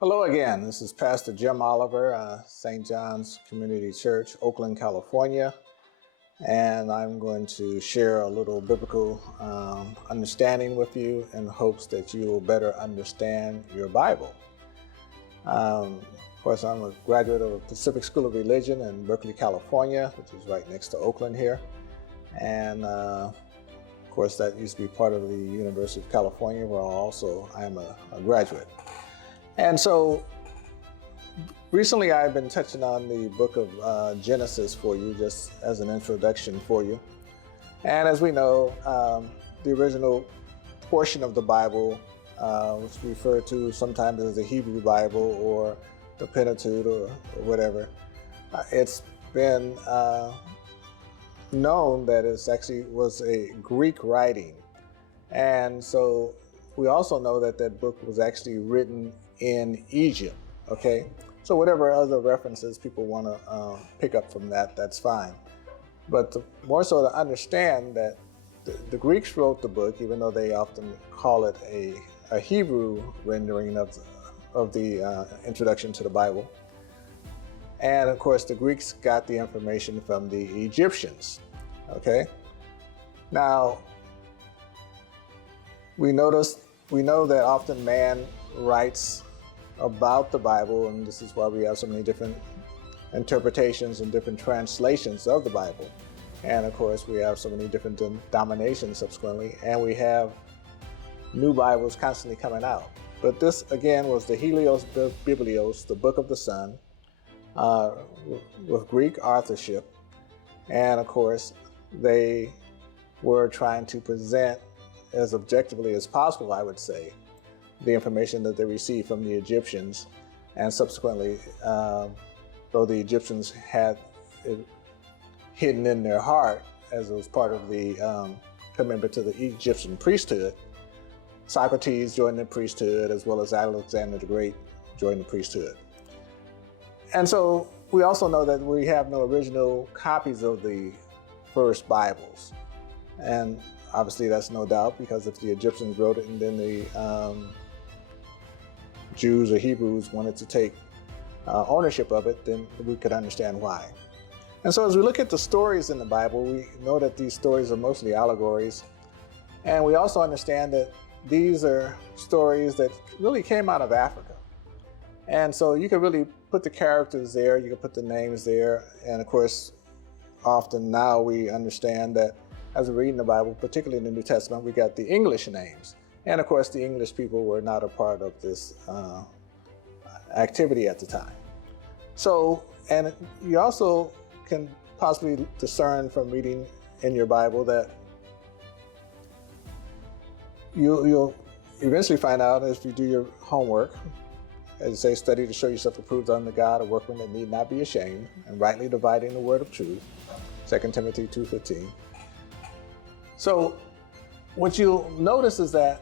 Hello again. This is Pastor Jim Oliver, St. John's Community Church, Oakland, California. And I'm going to share a little biblical understanding with you in hopes that you will better understand your Bible. Of course, I'm a graduate of Pacific School of Religion in Berkeley, California, which is right next to Oakland here. And of course, that used to be part of the University of California, where also I'm a graduate. And so recently I've been touching on the book of Genesis for you, just as an introduction for you. And as we know, the original portion of the Bible was referred to sometimes as the Hebrew Bible or the Pentateuch or whatever. It's been known that it actually was a Greek writing. And so we also know that that book was actually written in Egypt, okay? So whatever other references people want to pick up from that, that's fine. But more so to understand that the Greeks wrote the book, even though they often call it a Hebrew rendering of the introduction to the Bible. And of course, the Greeks got the information from the Egyptians, okay? Now, we know that often man writes about the Bible, and this is why we have so many different interpretations and different translations of the Bible. And of course, we have so many different denominations subsequently, and we have new Bibles constantly coming out. But this, again, was the Helios Biblios, the Book of the Sun, with Greek authorship. And of course, they were trying to present as objectively as possible, I would say, the information that they received from the Egyptians, and subsequently, though the Egyptians had it hidden in their heart as it was part of the commitment to the Egyptian priesthood, Socrates joined the priesthood, as well as Alexander the Great joined the priesthood. And so we also know that we have no original copies of the first Bibles. And obviously that's no doubt, because if the Egyptians wrote it and then the Jews or Hebrews wanted to take ownership of it, then we could understand why. And so as we look at the stories in the Bible, we know that these stories are mostly allegories. And we also understand that these are stories that really came out of Africa. And so you can really put the characters there, you can put the names there. And of course, often now we understand that as we're reading the Bible, particularly in the New Testament, we got the English names. And of course, the English people were not a part of this activity at the time. So, and you also can possibly discern from reading in your Bible that you'll eventually find out, if you do your homework, as you say, study to show yourself approved unto God, a workman that need not be ashamed, and rightly dividing the word of truth, 2 Timothy 2:15. So what you'll notice is that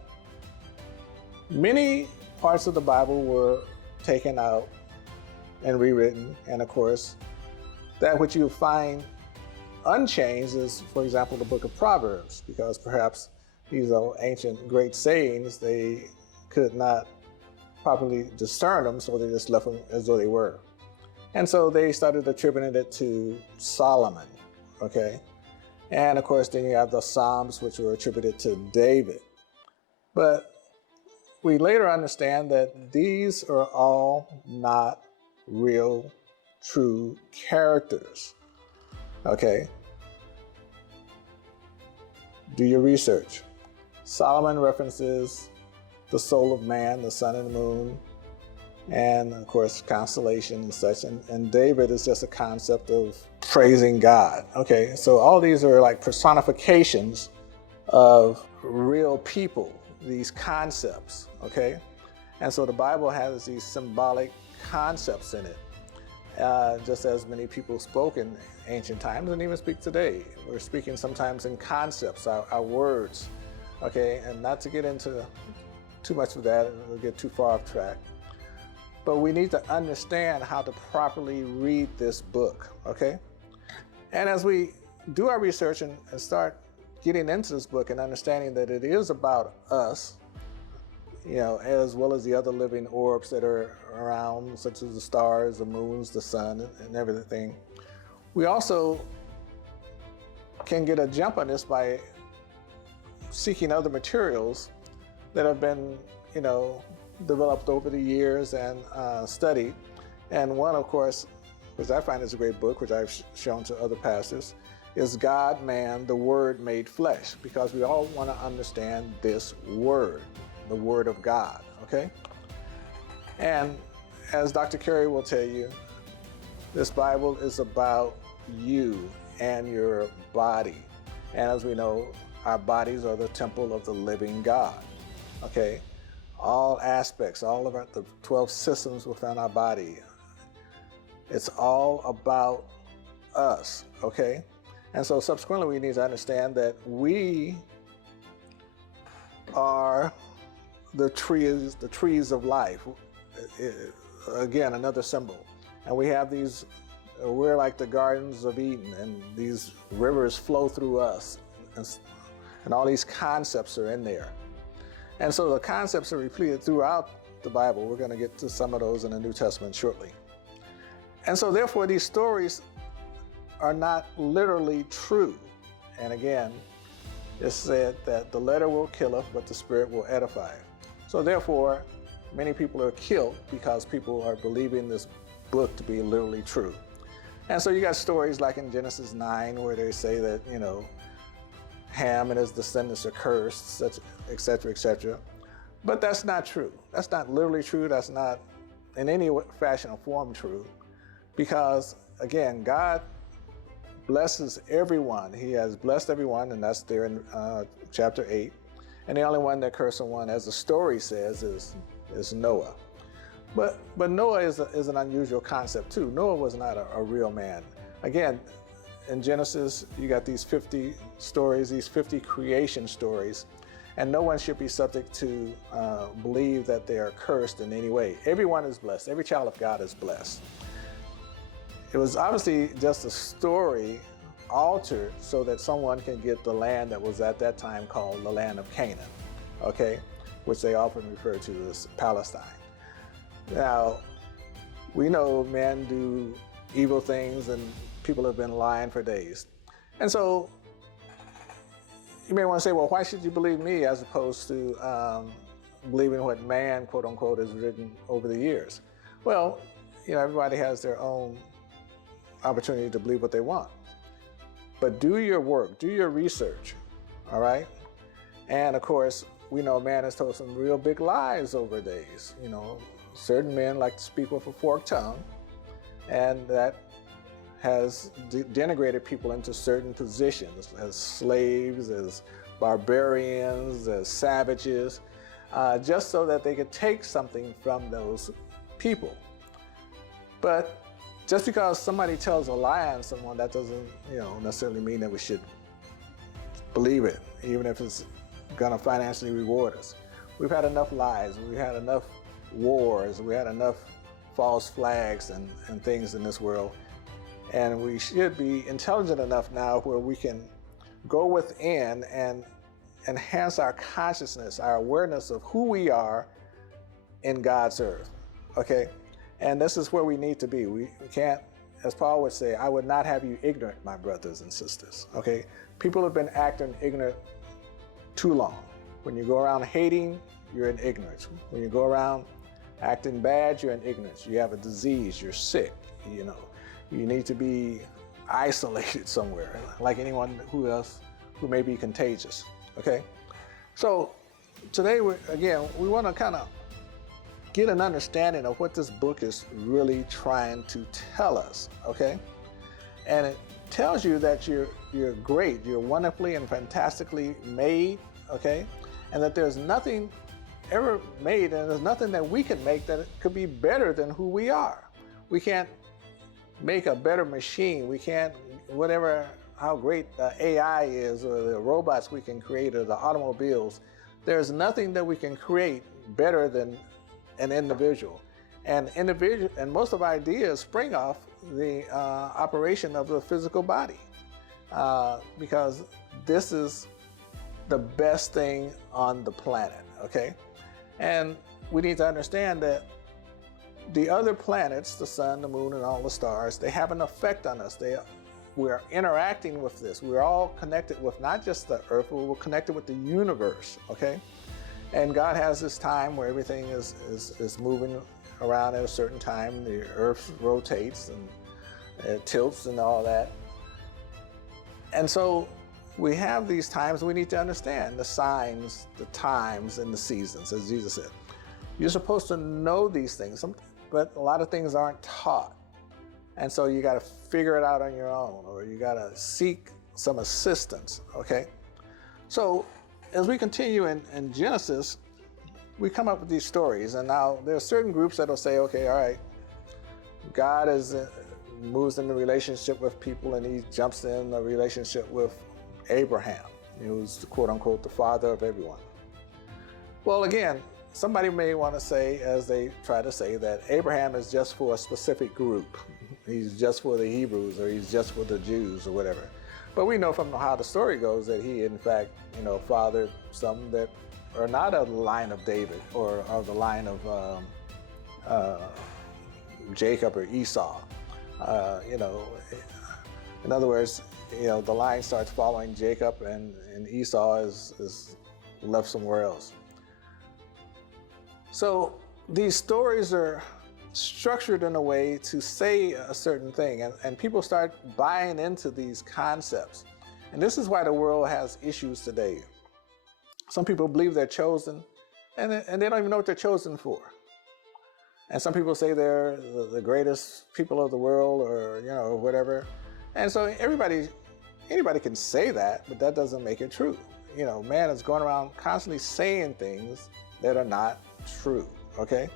many parts of the Bible were taken out and rewritten. And of course, that which you find unchanged is, for example, the book of Proverbs, because perhaps these are ancient great sayings, they could not properly discern them, so they just left them as though they were. And so they started attributing it to Solomon, okay? And of course, then you have the Psalms, which were attributed to David. But we later understand that these are all not real, true characters, okay? Do your research. Solomon references the soul of man, the sun and the moon, and of course, constellation and such. And David is just a concept of praising God. Okay, so all these are like personifications of real people, these concepts, okay? And so the Bible has these symbolic concepts in it, just as many people spoke in ancient times and even speak today. We're speaking sometimes in concepts, our words, okay? And not to get into too much of that, it'll get too far off track. But we need to understand how to properly read this book, okay? And as we do our research and start getting into this book and understanding that it is about us, as well as the other living orbs that are around, such as the stars, the moons, the sun, and everything. We also can get a jump on this by seeking other materials that have been, developed over the years and studied. And one, of course, which I find is a great book, which I've shown to other pastors, is God, Man, the Word Made Flesh, because we all want to understand this word, the Word of God, okay? And as Dr. Carey will tell you, this Bible is about you and your body. And as we know, our bodies are the temple of the living God, okay? All aspects, all of the 12 systems within our body, it's all about us, okay? And so subsequently, we need to understand that we are the trees of life. Again, another symbol. And we have these, we're like the gardens of Eden, and these rivers flow through us, and all these concepts are in there. And so the concepts are repeated throughout the Bible. We're going to get to some of those in the New Testament shortly. And so therefore, these stories are not literally true. And again, it's said that the letter will kill us, but the spirit will edify. So therefore, many people are killed because people are believing this book to be literally true. And so you got stories like in Genesis 9 where they say that, Ham and his descendants are cursed, such, et cetera, et cetera. But that's not true. That's not literally true. That's not in any fashion or form true. Because, again, God blesses everyone. He has blessed everyone, and that's there in chapter 8. And the only one that cursed someone, as the story says, is Noah. But Noah is an unusual concept, too. Noah was not a real man. Again, in Genesis, you got these 50 stories, these 50 creation stories, and no one should be subject to believe that they are cursed in any way. Everyone is blessed. Every child of God is blessed. It was obviously just a story altered so that someone can get the land that was at that time called the land of Canaan, okay, which they often refer to as Palestine. Now, we know men do evil things and people have been lying for days. And so you may want to say, well, why should you believe me as opposed to believing what man, quote unquote, has written over the years? Well, everybody has their own opportunity to believe what they want. But do your work, do your research, all right? And of course, we know man has told some real big lies over days. Certain men like to speak with a forked tongue, and that has denigrated people into certain positions as slaves, as barbarians, as savages, just so that they could take something from those people. But just because somebody tells a lie on someone, that doesn't, necessarily mean that we should believe it, even if it's gonna financially reward us. We've had enough lies, we've had enough wars, we had enough false flags and things in this world. And we should be intelligent enough now where we can go within and enhance our consciousness, our awareness of who we are in God's earth, okay? And this is where we need to be. We can't, as Paul would say, I would not have you ignorant, my brothers and sisters, okay? People have been acting ignorant too long. When you go around hating, you're in ignorance. When you go around acting bad, you're in ignorance. You have a disease, you're sick, You need to be isolated somewhere, like anyone who may be contagious, okay? So today, we want to kind of get an understanding of what this book is really trying to tell us, okay? And it tells you that you're great, you're wonderfully and fantastically made, okay? And that there's nothing ever made, and there's nothing that we can make that could be better than who we are. We can't make a better machine. We can't, how great AI is, or the robots we can create, or the automobiles. There's nothing that we can create better than an individual. And most of our ideas spring off the operation of the physical body, because this is the best thing on the planet, okay? And we need to understand that the other planets, the sun, the moon, and all the stars, they have an effect on us. We're interacting with this. We're all connected with not just the earth, but we're connected with the universe, okay? And God has this time where everything is moving around at a certain time. The earth rotates and it tilts and all that. And so we have these times. We need to understand the signs, the times, and the seasons, as Jesus said. You're supposed to know these things, but a lot of things aren't taught. And so you got to figure it out on your own, or you got to seek some assistance, okay? So as we continue in Genesis, we come up with these stories. And now there are certain groups that will say, okay, all right, God moves in the relationship with people, and he jumps in a relationship with Abraham, who's quote unquote the father of everyone. Well, again, somebody may want to say, as they try to say, that Abraham is just for a specific group. He's just for the Hebrews, or he's just for the Jews, or whatever. But we know from how the story goes that he, in fact, fathered some that are not of the line of David or of the line of Jacob or Esau. In other words, the line starts following Jacob, and Esau is left somewhere else. So these stories are structured in a way to say a certain thing, and people start buying into these concepts. And this is why the world has issues today. Some people believe they're chosen, and they don't even know what they're chosen for. And some people say they're the greatest people of the world, or whatever. And so anybody can say that, but that doesn't make it true. Man is going around constantly saying things that are not true, okay?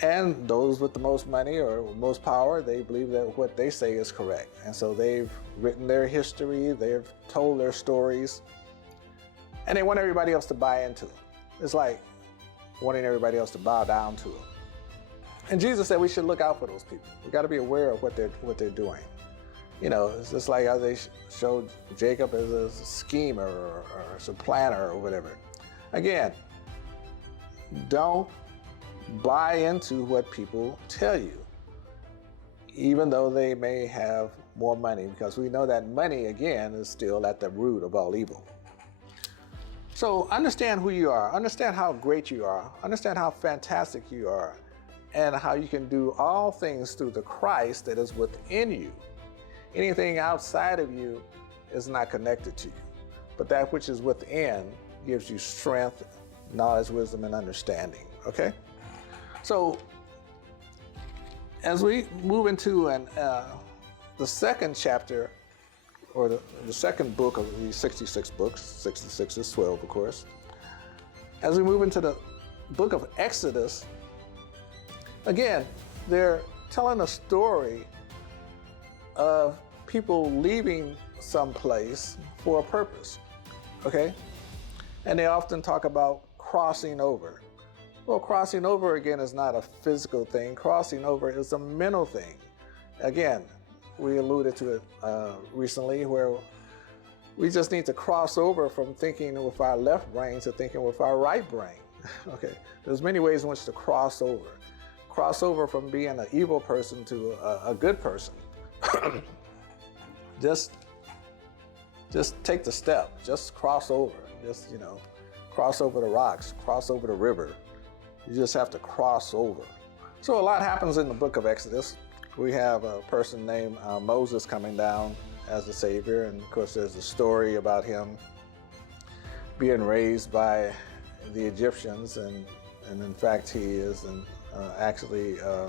And those with the most money or most power, they believe that what they say is correct. And so they've written their history, they've told their stories, and they want everybody else to buy into it. It's like wanting everybody else to bow down to them. And Jesus said we should look out for those people. We got to be aware of what they're doing. It's just like how they showed Jacob as a schemer or a supplanter or whatever. Again, don't buy into what people tell you, even though they may have more money, because we know that money, again, is still at the root of all evil. So understand who you are, understand how great you are, understand how fantastic you are, and how you can do all things through the Christ that is within you. Anything outside of you is not connected to you, but that which is within gives you strength, knowledge, wisdom, and understanding, okay? So as we move into the second chapter, or the second book of these 66 books, 66 is 12, of course. As we move into the book of Exodus, again, they're telling a story of people leaving someplace for a purpose, okay? And they often talk about crossing over. Well, crossing over, again, is not a physical thing. Crossing over is a mental thing. Again, we alluded to it recently, where we just need to cross over from thinking with our left brain to thinking with our right brain. Okay, there's many ways in which to cross over. Cross over from being an evil person to a good person. Just take the step. Just cross over. Just cross over the rocks. Cross over the river. You just have to cross over. So a lot happens in the book of Exodus. We have a person named Moses coming down as the Savior, and of course there's a story about him being raised by the Egyptians, and in fact he is actually a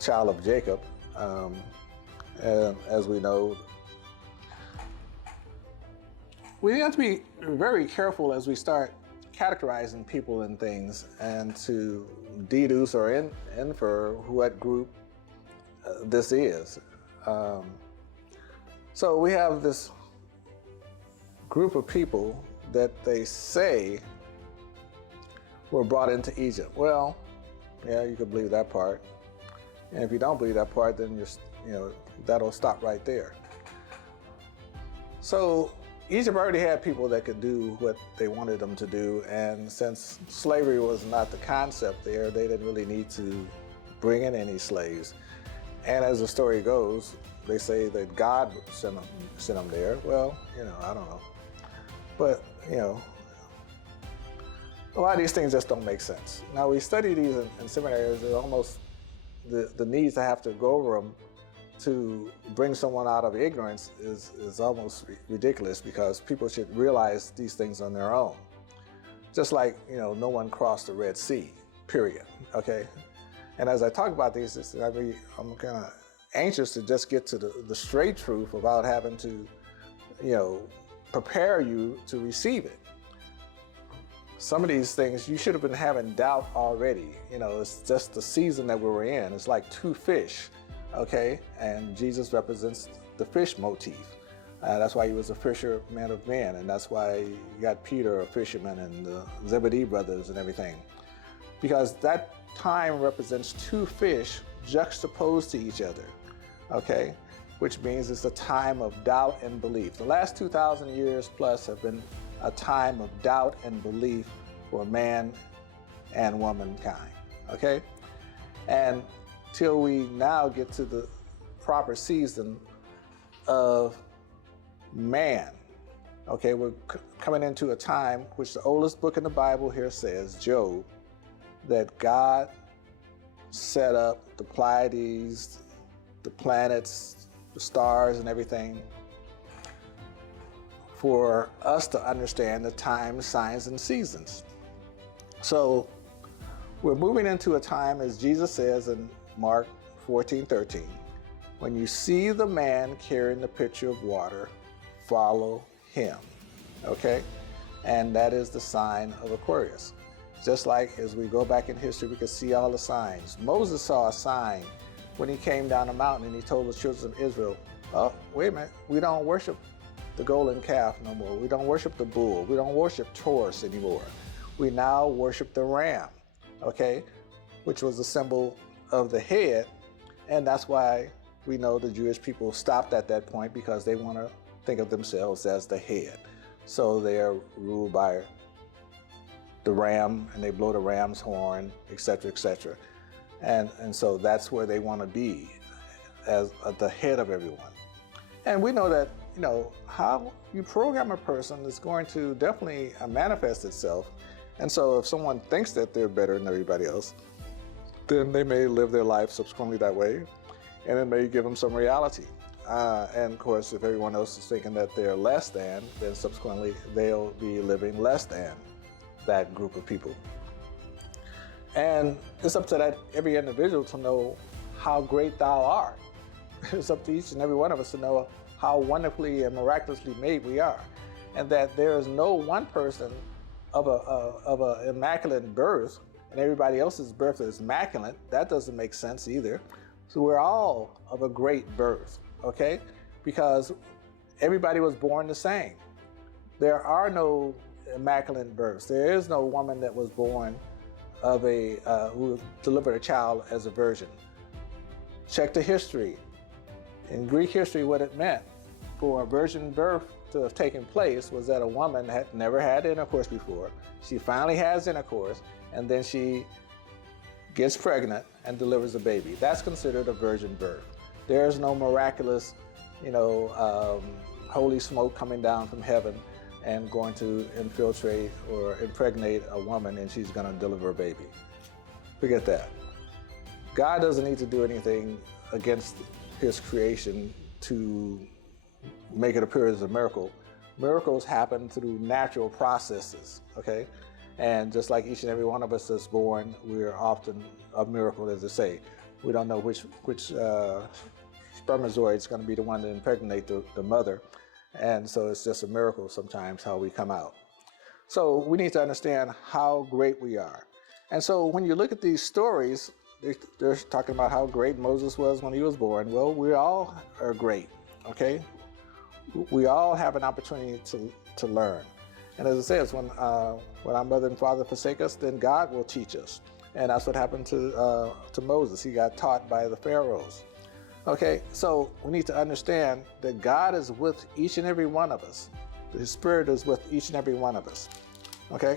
child of Jacob, and as we know. We have to be very careful as we start categorizing people and things, and to deduce or infer what group this is. So we have this group of people that they say were brought into Egypt. Well, yeah, you could believe that part. And if you don't believe that part, then that'll stop right there. So Egypt already had people that could do what they wanted them to do, and since slavery was not the concept there, they didn't really need to bring in any slaves. And as the story goes, they say that God sent them there. Well, I don't know. But, a lot of these things just don't make sense. Now, we study these in seminaries. There's almost the needs to have to go over them to bring someone out of ignorance is almost ridiculous, because people should realize these things on their own. Just like, no one crossed the Red Sea, period, okay? And as I talk about these, I'm kind of anxious to just get to the straight truth without having to, prepare you to receive it. Some of these things, you should have been having doubt already. It's just the season that we were in. It's like two fish, okay? And Jesus represents the fish motif. That's why he was a fisherman of men, and that's why you got Peter, a fisherman, and the Zebedee brothers and everything. Because that time represents two fish juxtaposed to each other, okay? Which means it's a time of doubt and belief. The last 2,000 years plus have been a time of doubt and belief for man and womankind, okay? And till we now get to the proper season of man, okay? We're coming into a time which the oldest book in the Bible here says, Job, that God set up the Pleiades, the planets, the stars and everything for us to understand the times, signs, and seasons. So we're moving into a time, as Jesus says in Mark 14:13, when you see the man carrying the pitcher of water, follow him, okay? And that is the sign of Aquarius. Just like as we go back in history, we can see all the signs. Moses saw a sign when he came down the mountain and he told the children of Israel, oh, wait a minute, we don't worship the golden calf no more. We don't worship the bull. We don't worship Taurus anymore. We now worship the ram, okay? Which was a symbol of the head. And that's why we know the Jewish people stopped at that point, because they want to think of themselves as the head. So they're ruled by the ram, and they blow the ram's horn, etc., etc. And so that's where they want to be, as the head of everyone. And we know that, how you program a person is going to definitely manifest itself. And so if someone thinks that they're better than everybody else, then they may live their life subsequently that way, and it may give them some reality. And of course, if everyone else is thinking that they're less than, then subsequently they'll be living less than that group of people. And it's up to that every individual to know how great thou art. It's up to each and every one of us to know how wonderfully and miraculously made we are, and that there is no one person of a immaculate birth and everybody else's birth is immaculate. That doesn't make sense either. So we're all of a great birth, okay? Because everybody was born the same. There are no immaculate births. There is no woman that was born of who delivered a child as a virgin. Check the history. In Greek history, what it meant for a virgin birth to have taken place was that a woman had never had intercourse before. She finally has intercourse, and then she gets pregnant and delivers a baby. That's considered a virgin birth. There is no miraculous, holy smoke coming down from heaven and going to infiltrate or impregnate a woman and she's going to deliver a baby. Forget that. God doesn't need to do anything against his creation to make it appear as a miracle. Miracles happen through natural processes, okay? And just like each and every one of us that's born, we're often a miracle, as they say. We don't know which spermatozoid is going to be the one to impregnate the mother. And so it's just a miracle sometimes how we come out. So we need to understand how great we are. And so when you look at these stories, they're talking about how great Moses was when he was born. Well, we all are great, okay? We all have an opportunity to learn. And as it says, when our mother and father forsake us, then God will teach us. And that's what happened to Moses. He got taught by the pharaohs. Okay, so we need to understand that God is with each and every one of us. The Spirit is with each and every one of us, okay?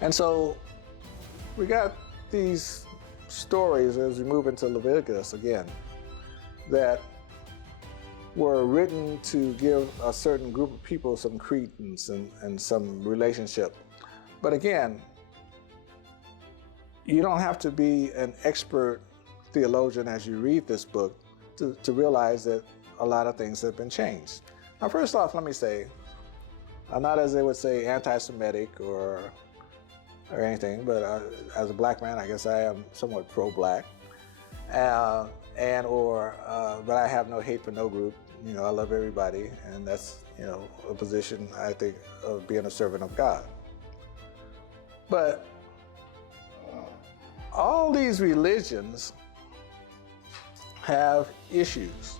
And so we got these stories as we move into Leviticus again that were written to give a certain group of people some credence and some relationship. But again, you don't have to be an expert theologian as you read this book to realize that a lot of things have been changed. Now, first off, let me say, I'm not, as they would say, anti-Semitic or anything, but as a black man, I guess I am somewhat pro-black, but I have no hate for no group. You know, I love everybody, and that's, you know, a position, I think, of being a servant of God. But all these religions have issues.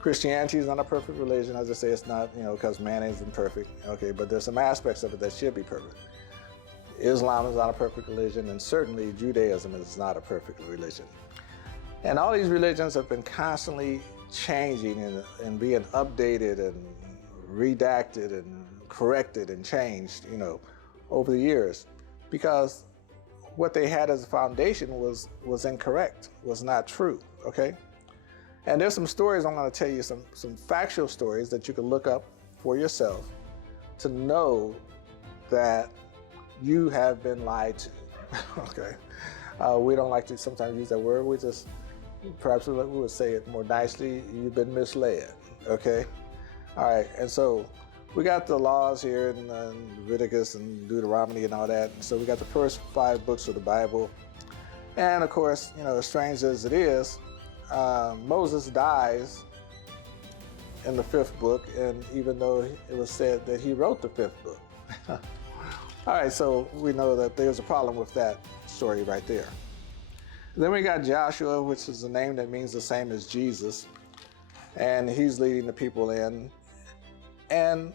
Christianity is not a perfect religion. As I say, it's not, you know, because man isn't perfect, okay, but there's some aspects of it that should be perfect. Islam is not a perfect religion, and certainly Judaism is not a perfect religion. And all these religions have been constantly changing and being updated and redacted and corrected and changed, you know, over the years, because what they had as a foundation was incorrect, was not true, okay? And there's some stories I'm going to tell you, some factual stories that you can look up for yourself to know that you have been lied to, okay? We don't like to sometimes use that word. We just, perhaps we would say it more nicely, you've been misled, okay? All right, and so we got the laws here in Leviticus and Deuteronomy and all that. And so we got the first 5 books of the Bible. And of course, you know, as strange as it is, Moses dies in the 5th book, and even though it was said that he wrote the 5th book. All right, so we know that there's a problem with that story right there. Then we got Joshua, which is a name that means the same as Jesus, and he's leading the people in. And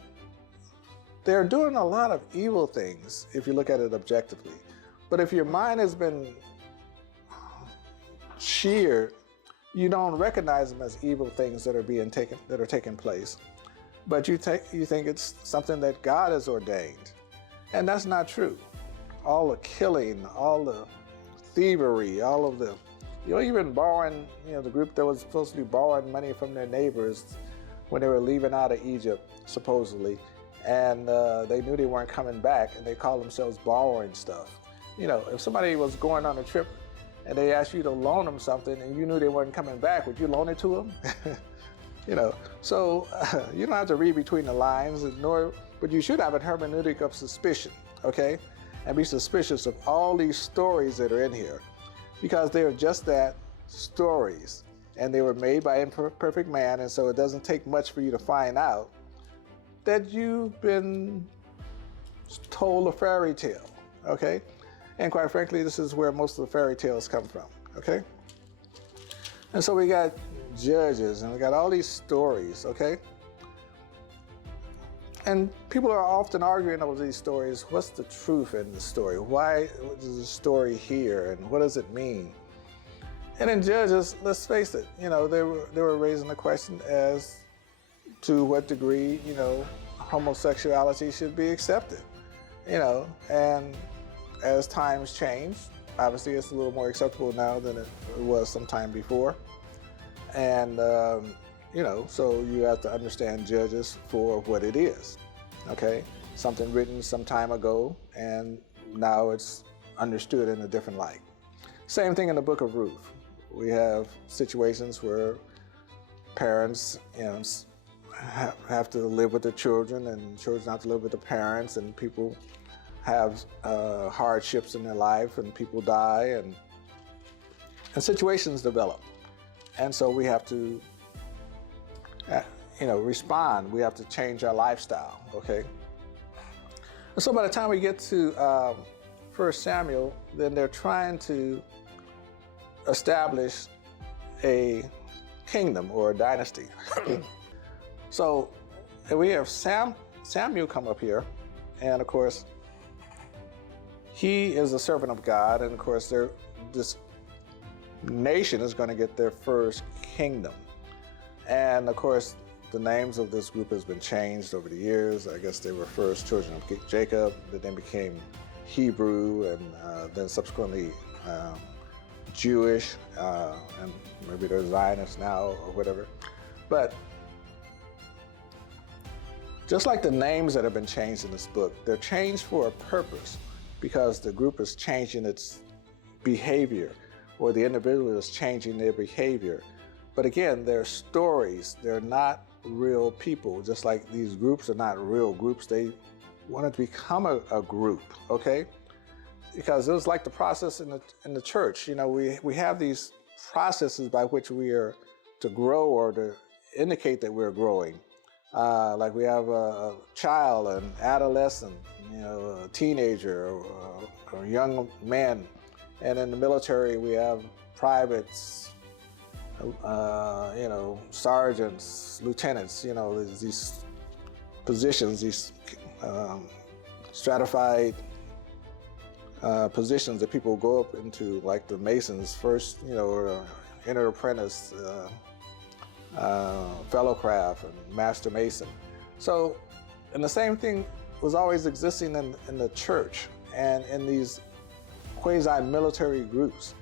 they're doing a lot of evil things if you look at it objectively. But if your mind has been sheared, you don't recognize them as evil things that are taking place. But you think it's something that God has ordained. And that's not true. All the killing, all the thievery, all of the, you know, even borrowing, you know, the group that was supposed to be borrowing money from their neighbors when they were leaving out of Egypt, supposedly, and they knew they weren't coming back, and they called themselves borrowing stuff. You know, if somebody was going on a trip and they asked you to loan them something and you knew they weren't coming back, would you loan it to them? You know, so you don't have to read between the lines, but you should have a hermeneutic of suspicion, okay? And be suspicious of all these stories that are in here, because they are just that, stories. And they were made by imperfect man, and so it doesn't take much for you to find out that you've been told a fairy tale, okay? And quite frankly, this is where most of the fairy tales come from, okay? And so we got judges, and we got all these stories, okay? And people are often arguing over these stories. What's the truth in the story? Why is the story here, and what does it mean? And in Judges, let's face it, you know, they were raising the question as to what degree, you know, homosexuality should be accepted, you know, and as times change, obviously it's a little more acceptable now than it was some time before. And, you know, so you have to understand Judges for what it is, okay? Something written some time ago, and now it's understood in a different light. Same thing in the book of Ruth. We have situations where parents, you know, have to live with their children, and children have to live with the parents, and people have hardships in their life, and people die, and situations develop. And so we have to, you know, respond. We have to change our lifestyle, okay? And so by the time we get to 1 Samuel, then they're trying to establish a kingdom or a dynasty. So we have Samuel come up here, and of course, he is a servant of God, and of course, this nation is going to get their first kingdom. And of course, the names of this group has been changed over the years. I guess they were first children of Jacob, that then became Hebrew, and then subsequently Jewish, and maybe they're Zionists now or whatever. But just like the names that have been changed in this book, they're changed for a purpose, because the group is changing its behavior, or the individual is changing their behavior. But again, they're stories. They're not real people. Just like these groups are not real groups, they wanted to become a group, okay? Because it was like the process in the church. You know, we have these processes by which we are to grow, or to indicate that we're growing. Like we have a child, an adolescent, you know, a teenager, or a young man. And in the military, we have privates, you know, sergeants, lieutenants, you know, these positions, these stratified positions that people go up into, like the Masons first, you know, or enter apprentice, fellowcraft, and master mason. So, and the same thing was always existing in the church and in these quasi-military groups.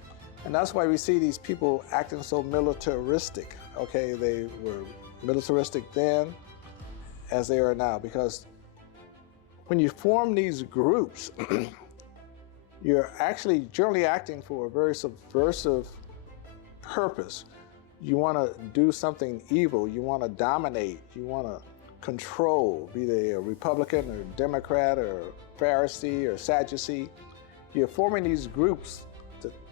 And that's why we see these people acting so militaristic, okay? They were militaristic then as they are now, because when you form these groups, you're actually generally acting for a very subversive purpose. You want to do something evil. You want to dominate. You want to control, be they a Republican or Democrat or Pharisee or Sadducee. You're forming these groups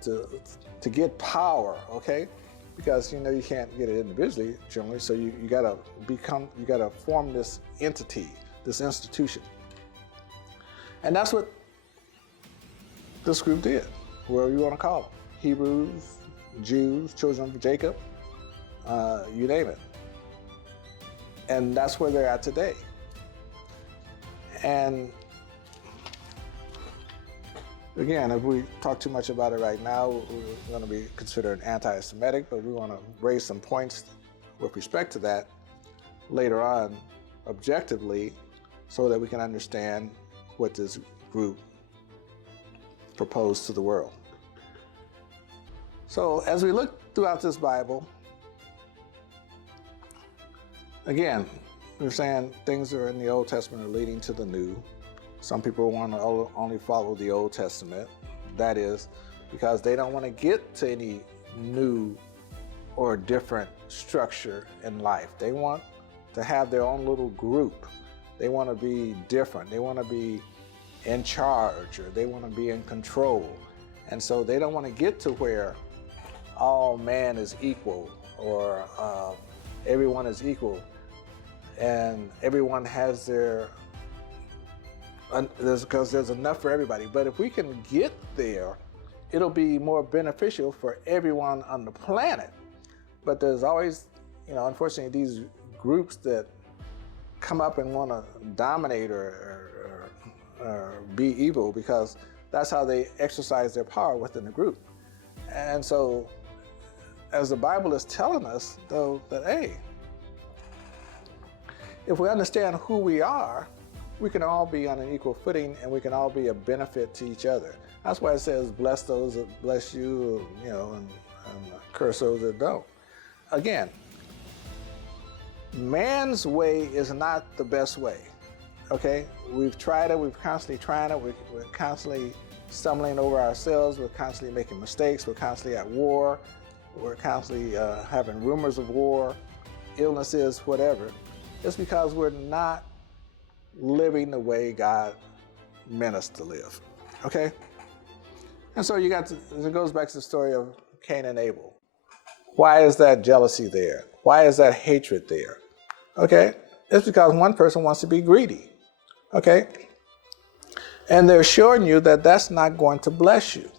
to get power, okay? Because you know you can't get it individually generally, so you gotta form this entity, this institution. And that's what this group did, whatever you want to call them. Hebrews, Jews, children of Jacob, you name it. And that's where they're at today. And again, if we talk too much about it right now, we're going to be considered anti-Semitic, but we want to raise some points with respect to that later on objectively, so that we can understand what this group proposed to the world. So as we look throughout this Bible, again, we're saying things that are in the Old Testament are leading to the New. Some people want to only follow the Old Testament. That is because they don't want to get to any new or different structure in life. They want to have their own little group. They want to be different. They want to be in charge, or they want to be in control. And so they don't want to get to where all man is equal, or everyone is equal and everyone has their, because there's enough for everybody. But if we can get there, it'll be more beneficial for everyone on the planet. But there's always, you know, unfortunately, these groups that come up and want to dominate or be evil, because that's how they exercise their power within the group. And so, as the Bible is telling us, though, that, hey, if we understand who we are, we can all be on an equal footing, and we can all be a benefit to each other. That's why it says, bless those that bless you, you know, and curse those that don't. Again, man's way is not the best way, okay? We've tried it, we've constantly trying it, we're constantly stumbling over ourselves, we're constantly making mistakes, we're constantly at war, we're constantly having rumors of war, illnesses, whatever. It's because we're not living the way God meant us to live, okay? And so it goes back to the story of Cain and Abel. Why is that jealousy there? Why is that hatred there? Okay, it's because one person wants to be greedy, okay? And they're showing you that that's not going to bless you.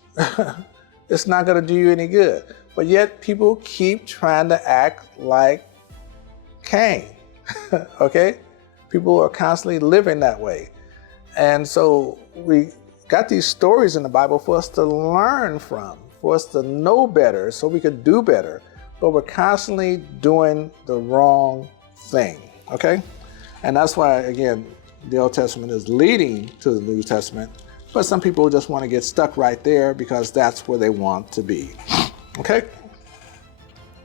It's not going to do you any good. But yet people keep trying to act like Cain, okay? People are constantly living that way. And so we got these stories in the Bible for us to learn from, for us to know better so we could do better. But we're constantly doing the wrong thing, okay? And that's why, again, the Old Testament is leading to the New Testament, but some people just want to get stuck right there because that's where they want to be, okay?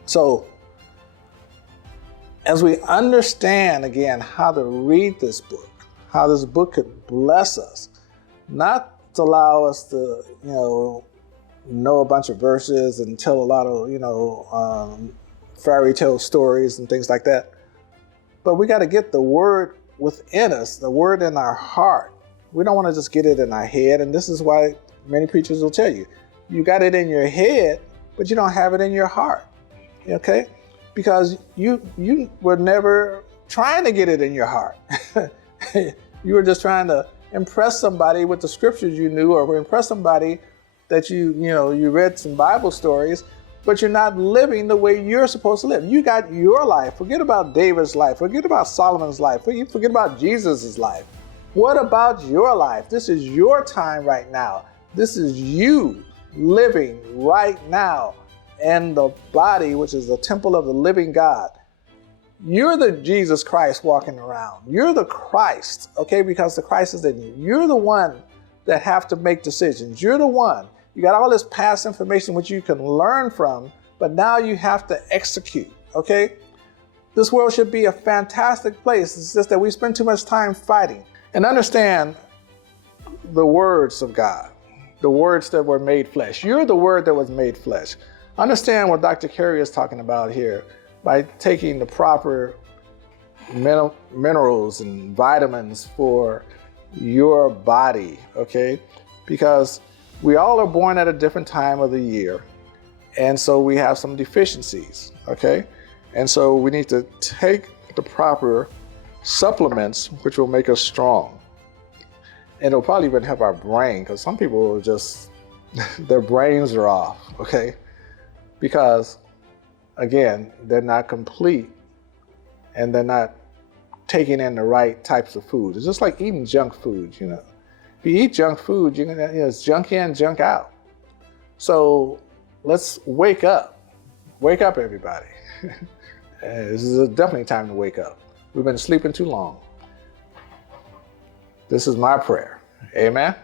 So, as we understand, again, how to read this book, how this book could bless us, not to allow us to, know a bunch of verses and tell a lot of, fairy tale stories and things like that. But we got to get the word within us, the word in our heart. We don't want to just get it in our head. And this is why many preachers will tell you, you got it in your head, but you don't have it in your heart. Okay? Because you were never trying to get it in your heart. You were just trying to impress somebody with the scriptures you knew, or impress somebody that you read some Bible stories, but you're not living the way you're supposed to live. You got your life. Forget about David's life. Forget about Solomon's life. Forget about Jesus's life. What about your life? This is your time right now. This is you living right now in the body, which is the temple of the living God. You're the Jesus Christ walking around. You're the Christ, okay? Because the Christ is in you. You're the one that have to make decisions. You're the one. You got all this past information which you can learn from, but now you have to execute, okay? This world should be a fantastic place. It's just that we spend too much time fighting. And understand the words of God, the words that were made flesh. You're the word that was made flesh. Understand what Dr. Carey is talking about here by taking the proper minerals and vitamins for your body, okay? Because we all are born at a different time of the year. And so we have some deficiencies, okay? And so we need to take the proper supplements, which will make us strong. And it'll probably even help our brain, because some people are just, their brains are off, okay? Because, again, they're not complete and they're not taking in the right types of food. It's just like eating junk food, If you eat junk food, it's junk in, junk out. So let's wake up. Wake up, everybody. This is definitely time to wake up. We've been sleeping too long. This is my prayer. Amen.